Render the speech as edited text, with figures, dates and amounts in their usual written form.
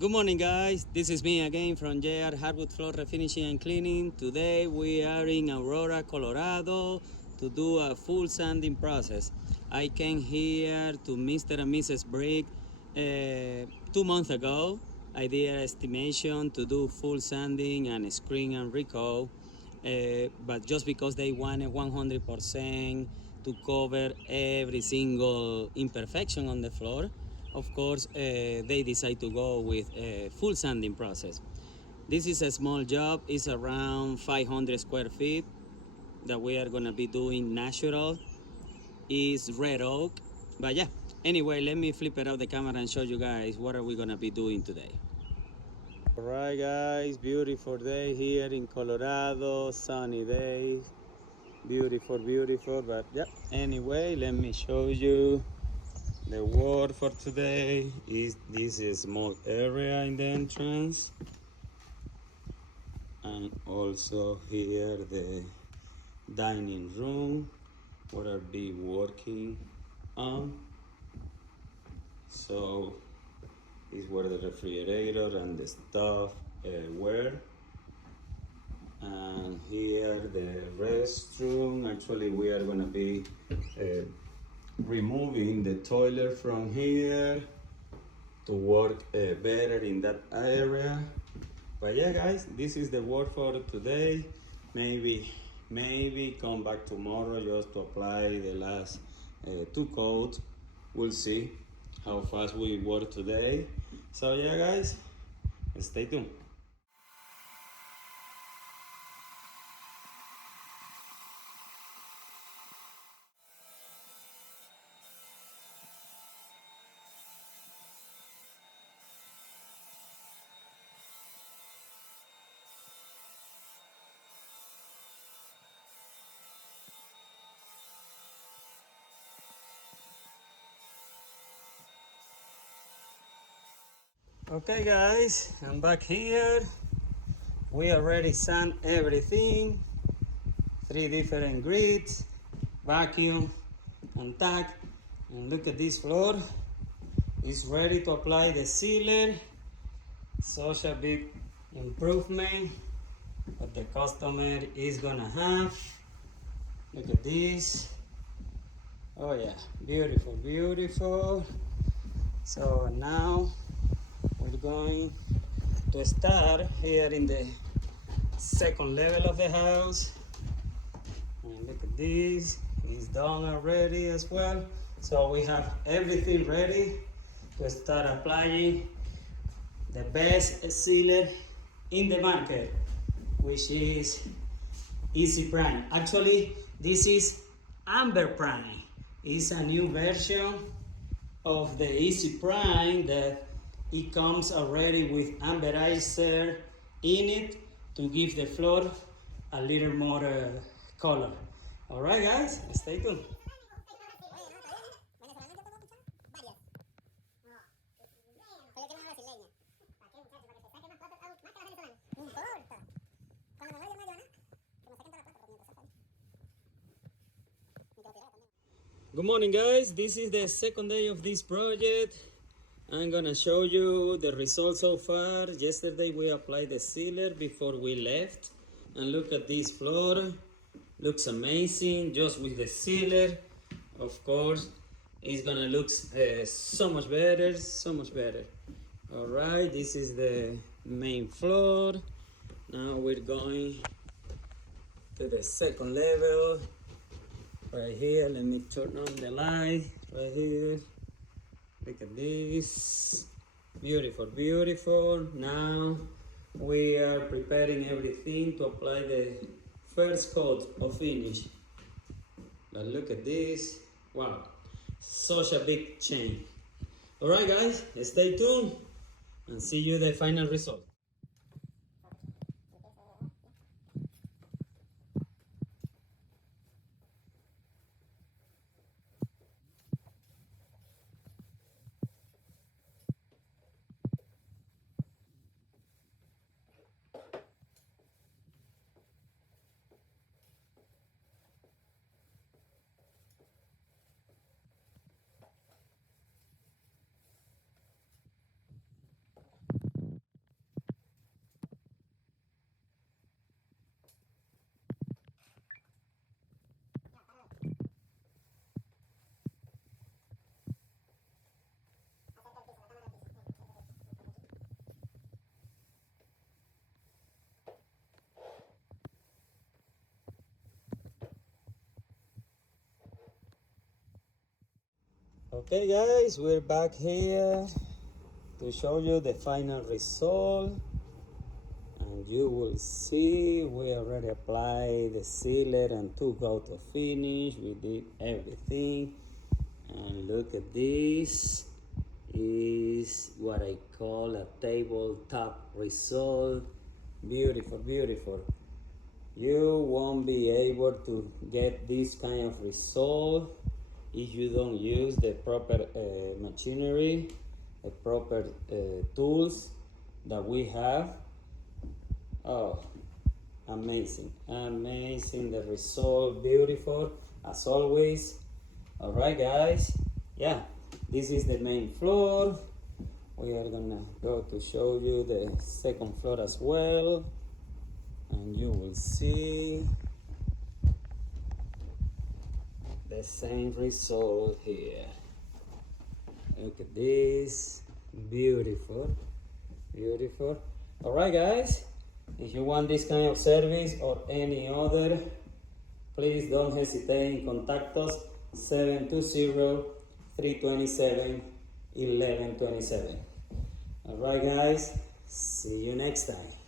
Good morning, guys. This is me again from J.R.Hardwoodfloor Floor Refinishing and Cleaning. Today we are in Aurora, Colorado to do a full sanding process. I came here to Mr. and Mrs. Brick 2 months ago. I did an estimation to do full sanding and screen and recoat, but just because they wanted 100% to cover every single imperfection on the floor, of course, they decide to go with a full sanding process. This is a small job. It's around 500 square feet that we are gonna be doing natural. It's red oak, but yeah. Anyway, let me flip it out the camera and show you guys what are we gonna be doing today. All right, guys, beautiful day here in Colorado, sunny day, beautiful, beautiful. But yeah, anyway, let me show you. The word for today is this small area in the entrance, and also here the dining room what I'll be working on. So is where the refrigerator and the stuff were, and here the restroom. Actually, we are gonna be removing the toilet from here to work better in that area. But yeah, guys, this is the work for today. Maybe come back tomorrow just to apply the last 2 coats. We'll see how fast we work today. So yeah, guys, stay tuned. Okay, guys, I'm back here. We already sand everything. 3 different grids, vacuum, and tack. And look at this floor. It's ready to apply the sealer. Such a big improvement what the customer is gonna have. Look at this. Oh yeah, beautiful, beautiful. So now we're going to start here in the second level of the house. And look at this, it's done already as well. So we have everything ready to start applying the best sealer in the market, which is Easy Prime. Actually, this is Amber Prime. It's a new version of the Easy Prime that it comes already with amberizer in it to give the floor a little more color. All right, guys, stay tuned. Good morning, guys. This is the second day of this project. I'm gonna show you the results so far. Yesterday we applied the sealer before we left, and look at this floor. Looks amazing just with the sealer. Of course, it's gonna look so much better, so much better. All right, this is the main floor. Now we're going to the second level. Right here, let me turn on the light right here. Look at this. Beautiful, beautiful. Now we are preparing everything to apply the first coat of finish. But look at this. Wow, such a big change. All right, guys, stay tuned and see you the final result. Okay guys, we're back here to show you the final result, and you will see we already applied the sealer and took out the finish. We did everything, and look at this. Is what I call a tabletop result. Beautiful, beautiful. You won't be able to get this kind of result if you don't use the proper machinery, the proper tools that we have. Oh, amazing, amazing. The result, beautiful as always. All right guys, yeah, this is the main floor. We are gonna go to show you the second floor as well, and you will see the same result here. Look at this, beautiful, beautiful. All right guys, if you want this kind of service or any other, please don't hesitate in contact us 720-327-1127. All right guys, see you next time.